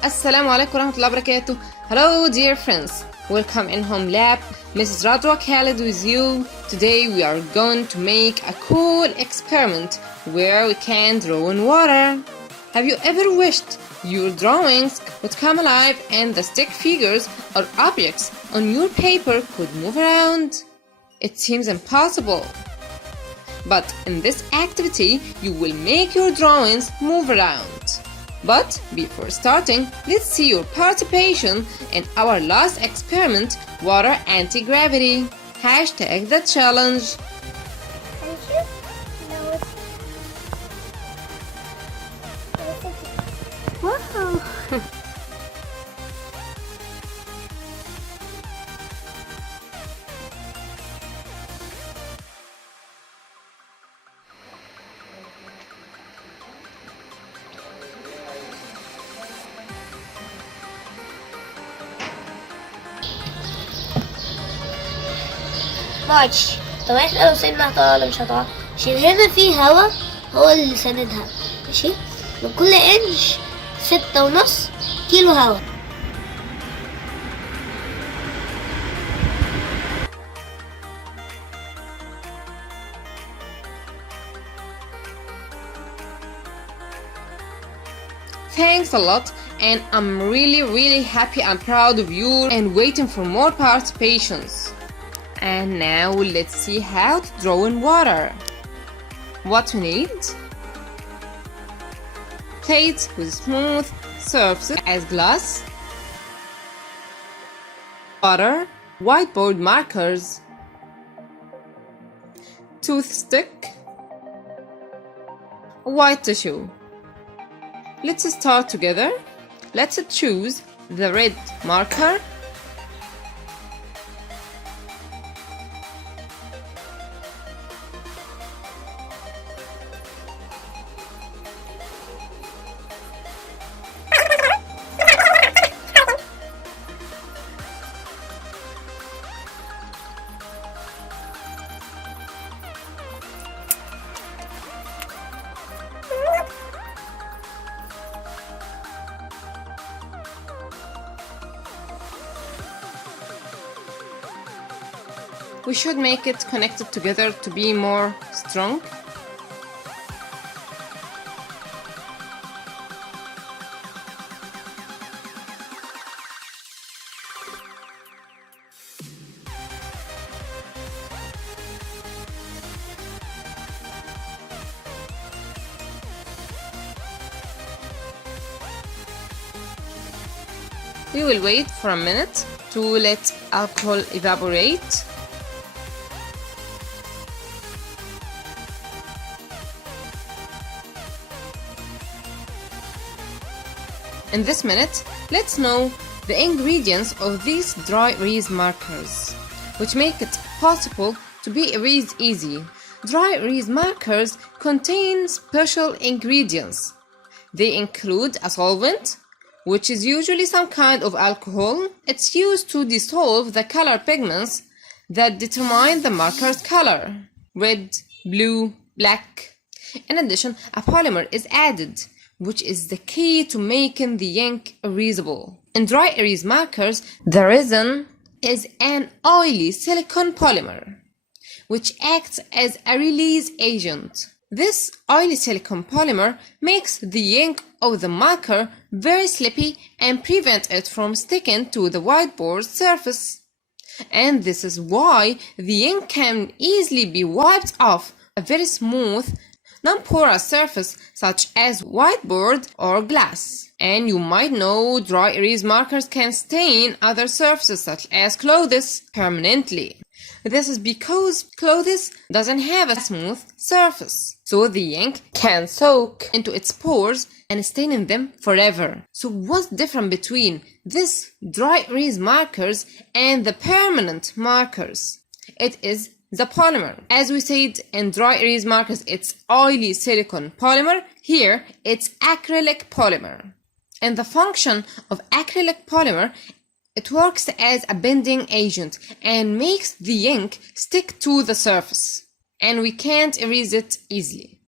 Assalamu alaikum warahmatullahi wabarakatuh. Hello dear friends, welcome in Home Lab. Mrs. Radwa Khalid with you. Today we are going to make a cool experiment where we can draw in water. Have you ever wished your drawings would come alive and the stick figures or objects on your paper could move around? It seems impossible. But in this activity, you will make your drawings move around. But before starting, let's see your participation in our last experiment, water anti-gravity. Hashtag the challenge. Thank you. Wow. ماتش. طب احنا لو سيبنا هتقع ولا مش هتقع؟ عشان هنا في هوا هو اللي ساندها، ماشي؟ من كل انش 6.5 كيلو هوا. Thanks a lot, and I'm really happy and proud of you and waiting for more participations. And now let's see how to draw in water. What we need: plate with smooth surfaces as glass, water, whiteboard markers, toothstick, white tissue. Let's start together. Let's choose the red marker. We should make it connected together to be more strong. We will wait for a minute to let alcohol evaporate. In this minute, let's know the ingredients of these dry erase markers, which make it possible to be erased easy. Dry erase markers contain special ingredients. They include a solvent, which is usually some kind of alcohol. It's used to dissolve the color pigments that determine the marker's color: red, blue, black. In addition, a polymer is added, which is the key to making the ink erasable. In dry erase markers, the resin is an oily silicone polymer, which acts as a release agent. This oily silicone polymer makes the ink of the marker very slippy and prevents it from sticking to the whiteboard surface. And this is why the ink can easily be wiped off a very smooth, nonporous surface such as whiteboard or glass. And you might know dry erase markers can stain other surfaces such as clothes permanently. This is because clothes doesn't have a smooth surface, so the ink can soak into its pores and stain in them forever. So what's different between this dry erase markers and the permanent markers? It is the polymer. As we said, in dry erase markers it's oily silicone polymer. Here it's acrylic polymer. And the function of acrylic polymer, it works as a bending agent and makes the ink stick to the surface, and we can't erase it easily.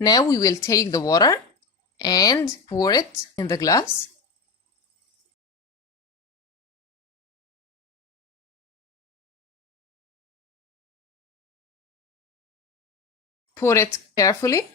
Now we will take the water and pour it in the glass. Pour it carefully.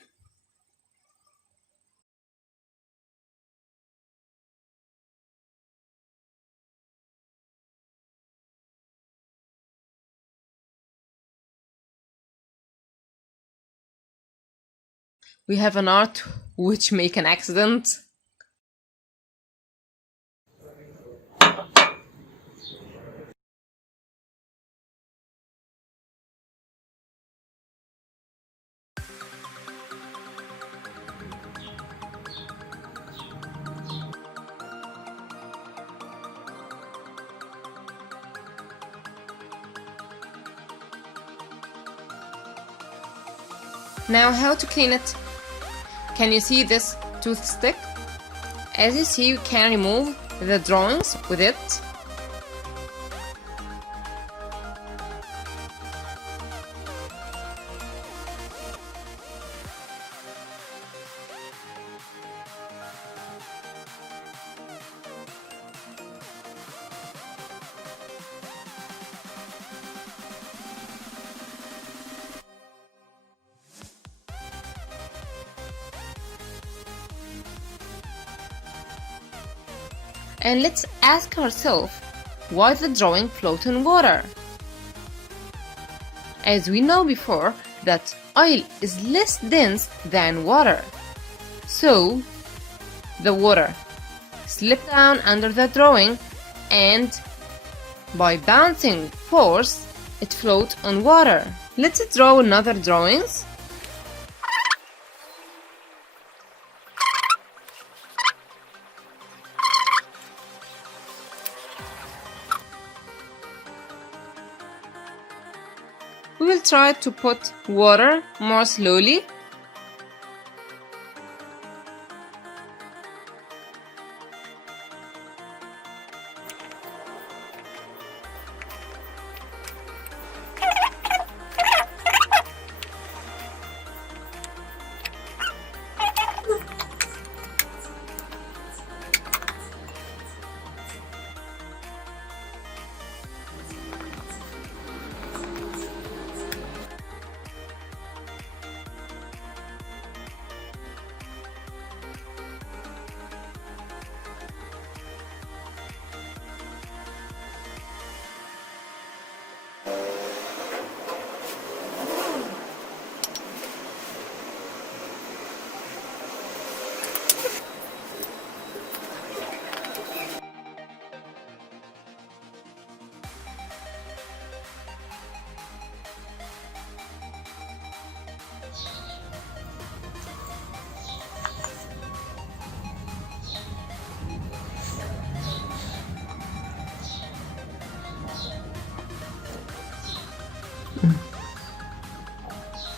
We have an art which make an accident. Now how to clean it? Can you see this toothstick? As you see, you can remove the drawings with it. And let's ask ourselves, why the drawing float in water? As we know before that oil is less dense than water, so the water slipped down under the drawing, and by bouncing force it floats on water. Let's draw another drawings. We will try to put water more slowly.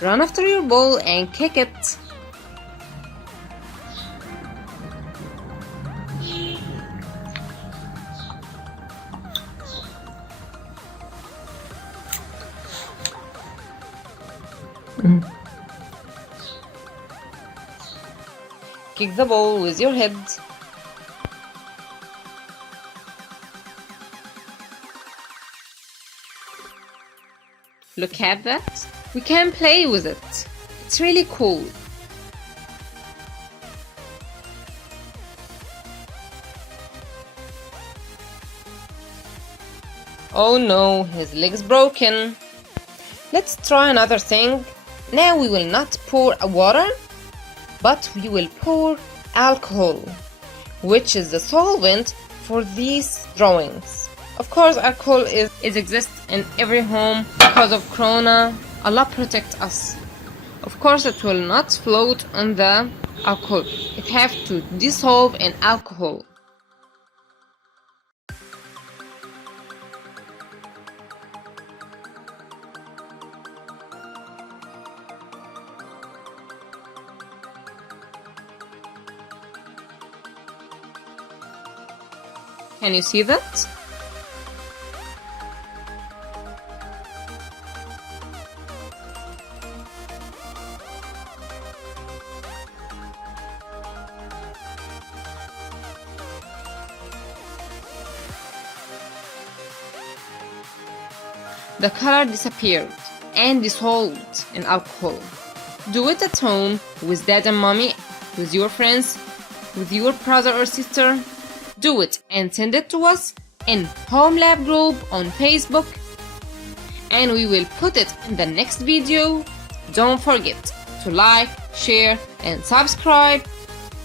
Run after your ball and kick it. Kick the ball with your head. Look at that. We can play with it. It's really cool. Oh no, his leg's broken. Let's try another thing. Now we will not pour water, but we will pour alcohol, which is the solvent for these drawings. Of course, alcohol is exists in every home because of Corona. Allah protect us. Of course, it will not float on the alcohol. It have to dissolve in alcohol. Can you see that? the color disappeared and dissolved in alcohol. Do it at home with dad and mommy, with your friends, with your brother or sister. Do it and send it to us in Home Lab group on Facebook, and we will put it in the next video. Don't forget to like, share, and subscribe.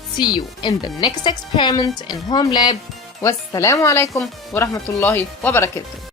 See you in the next experiment in Home Lab. Wassalamu alaikum wa rahmatullahi wa barakatuh.